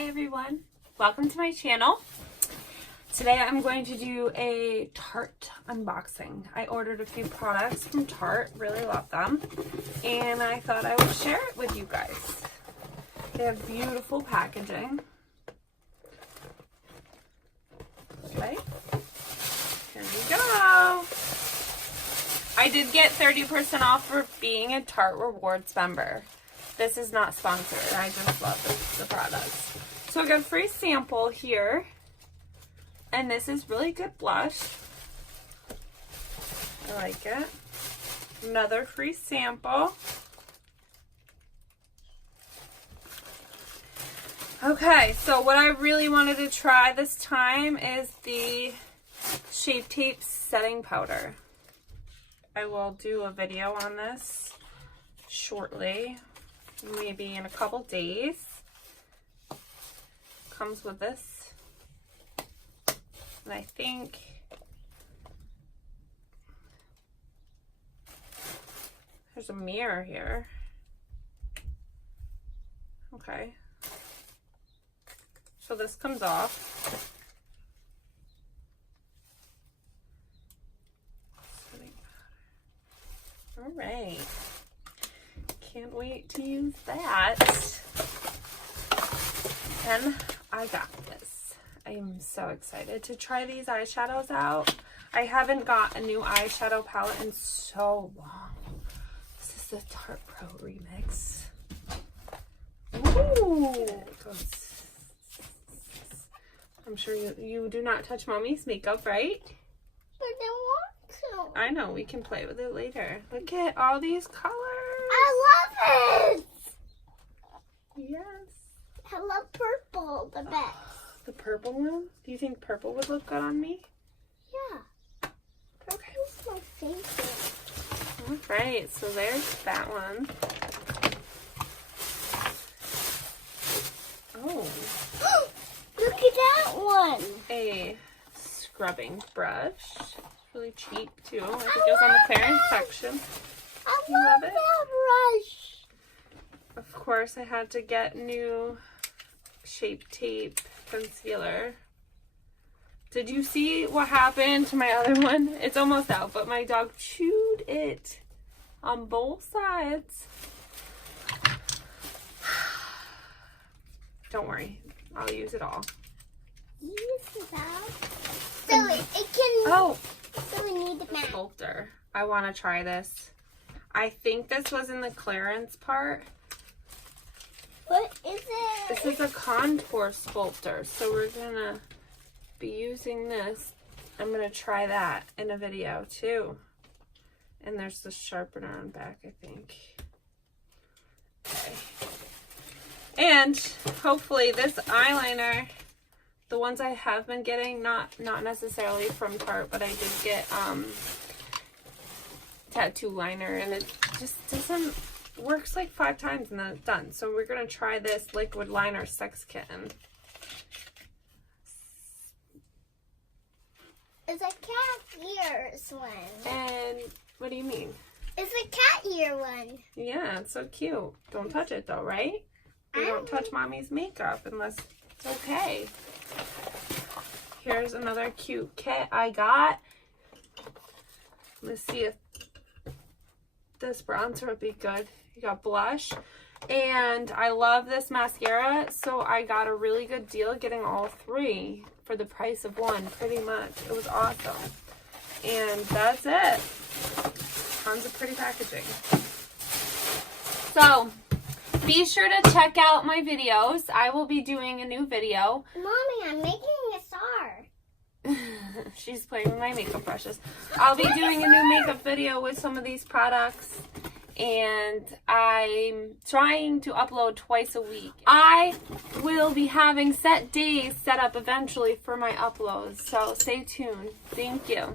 Hi everyone, welcome to my channel. Today I'm going to do a Tarte unboxing. I ordered a few products from Tarte, really love them, and I thought I would share it with you guys. They have beautiful packaging. Okay, here we go. I did get 30% off for being a Tarte Rewards member. This is not sponsored. I just love the products. So I got a free sample here. And this is really good blush. I like it. Another free sample. Okay, so what I really wanted to try this time is the Shape Tape setting powder. I will do a video on this shortly. Maybe in a couple days. Comes with this, and I think there's a mirror here. Okay, so this comes off. All right. Can't wait to use that. And I got this. I am so excited to try these eyeshadows out. I haven't got a new eyeshadow palette in so long. This is the Tarte Pro Remix. Ooh. I'm sure you do not touch mommy's makeup, right? But I want to. I know, we can play with it later. Look at all these colors. I love it! Yes. I love purple the best. The purple one? Do you think purple would look good on me? Yeah. Okay. Purple's my favorite. Alright, so there's that one. Oh. Look at that one. A scrubbing brush. It's really cheap too. I think it was on the clearance section. I You love love it? that brush. Of course, I had to get new Shape Tape concealer. Did you see what happened to my other one? It's almost out, but my dog chewed it on both sides. Don't worry, I'll use it all. Use that. So it can. Oh, So we need the mat. sculptor. I want to try this. I think this was in the clearance part. What is it? This is a contour sculptor, so we're gonna be using this. I'm gonna try that in a video too. And there's the sharpener on back, I think. Okay. And hopefully this eyeliner, the ones I have been getting, not necessarily from Tarte, but I did get tattoo liner, and it just doesn't works like 5 times and then it's done. So we're gonna try this liquid liner Sex Kitten. It's a cat ears one. And what do you mean? It's a cat ear one. Yeah, it's so cute. Don't touch it though, right? You don't touch mommy's makeup unless it's okay. Here's another cute kit I got. Let's see if this bronzer would be good. You got blush, and I love this mascara, so I got a really good deal getting all 3 for the price of 1, pretty much. It was awesome. And that's it. Tons of pretty packaging. So be sure to check out my videos. I will be doing a new video. Mommy, I'm making a star. She's playing with my makeup brushes. I'll be doing a new makeup video with some of these products, and I'm trying to upload twice a week. I will be having set days set up eventually for my uploads, so stay tuned. Thank you.